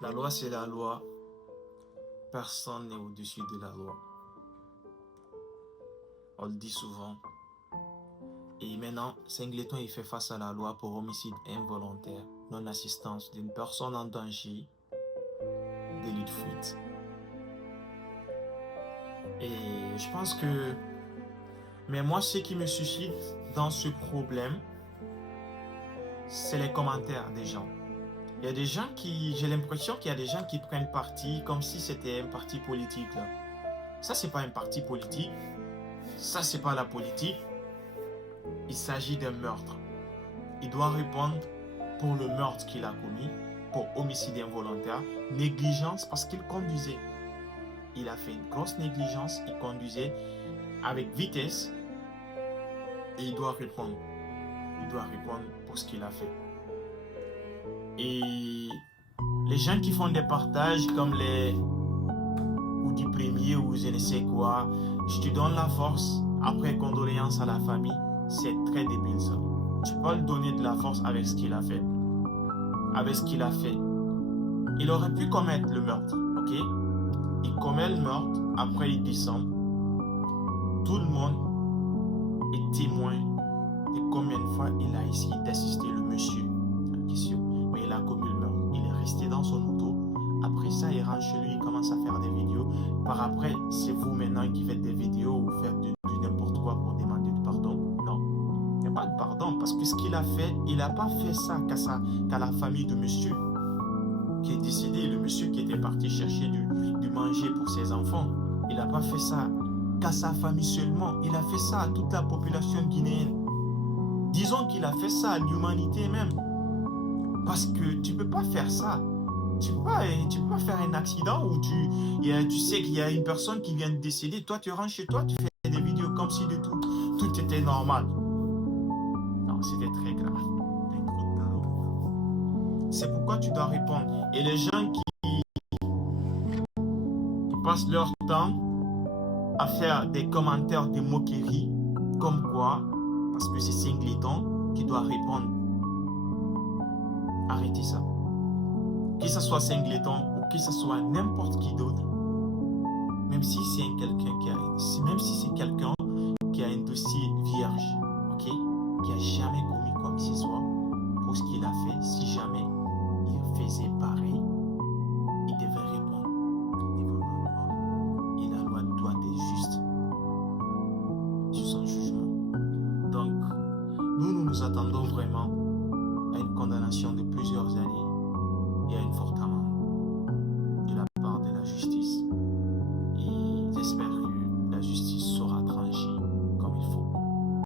La loi, c'est la loi. Personne n'est au-dessus de la loi. On le dit souvent. Et maintenant, Singleton, il fait face à la loi pour homicide involontaire, non-assistance d'une personne en danger, délit de fuite. Et je pense que... Mais moi, ce qui me suscite dans ce problème, c'est les commentaires des gens. Il y a des gens qui... J'ai l'impression qu'il y a des gens qui prennent parti comme si c'était un parti politique, là. Ça, c'est pas un parti politique. Ça, c'est pas la politique. Il s'agit d'un meurtre. Il doit répondre pour le meurtre qu'il a commis, pour homicide involontaire, négligence parce qu'il conduisait. Il a fait une grosse négligence, il conduisait avec vitesse et il doit répondre. Il doit répondre pour ce qu'il a fait. Et les gens qui font des partages comme les ou du premier ou je ne sais quoi, je te donne la force, après condoléances à la famille, c'est très débile ça. Tu peux lui donner de la force avec ce qu'il a fait. Avec ce qu'il a fait. Il aurait pu commettre le meurtre, ok? Il commet le meurtre, après il descend. Tout le monde est témoin de combien de fois il a essayé d'assister le monsieur en question. Mais il a commis le meurtre. Il est resté dans son auto. Après ça, il rentre chez lui, il commence à faire des vidéos. Par après, c'est vous maintenant qui faites des vidéos ou faites du n'importe quoi pour demander du pardon. Non, il n'y a pas de pardon parce que ce qu'il a fait, il n'a pas fait ça qu'à la famille de monsieur qui est décédé, le monsieur qui était parti chercher du manger pour ses enfants. Il n'a pas fait ça qu'à sa famille seulement. Il a fait ça à toute la population guinéenne. Disons qu'il a fait ça à l'humanité même. Parce que tu ne peux pas faire ça. Tu peux pas faire un accident où tu sais qu'il y a une personne qui vient de décéder. Toi, tu rentres chez toi, tu fais des vidéos comme si de tout était normal. Non, c'était très grave. C'est pourquoi tu dois répondre. Et les gens qui passent leur temps à faire des commentaires de moquerie, comme quoi, parce que c'est Singleton qui doit répondre. Arrêtez ça. Que ce soit Singleton ou que ce soit n'importe qui d'autre, même si c'est quelqu'un qui a un dossier vierge, ok, qui a jamais commis quoi que ce soit, pour ce qu'il a fait, si jamais il faisait pareil, il devait répondre devant la loi. Et la loi doit être juste sur son jugement. Donc, nous attendons vraiment à une condamnation de plusieurs années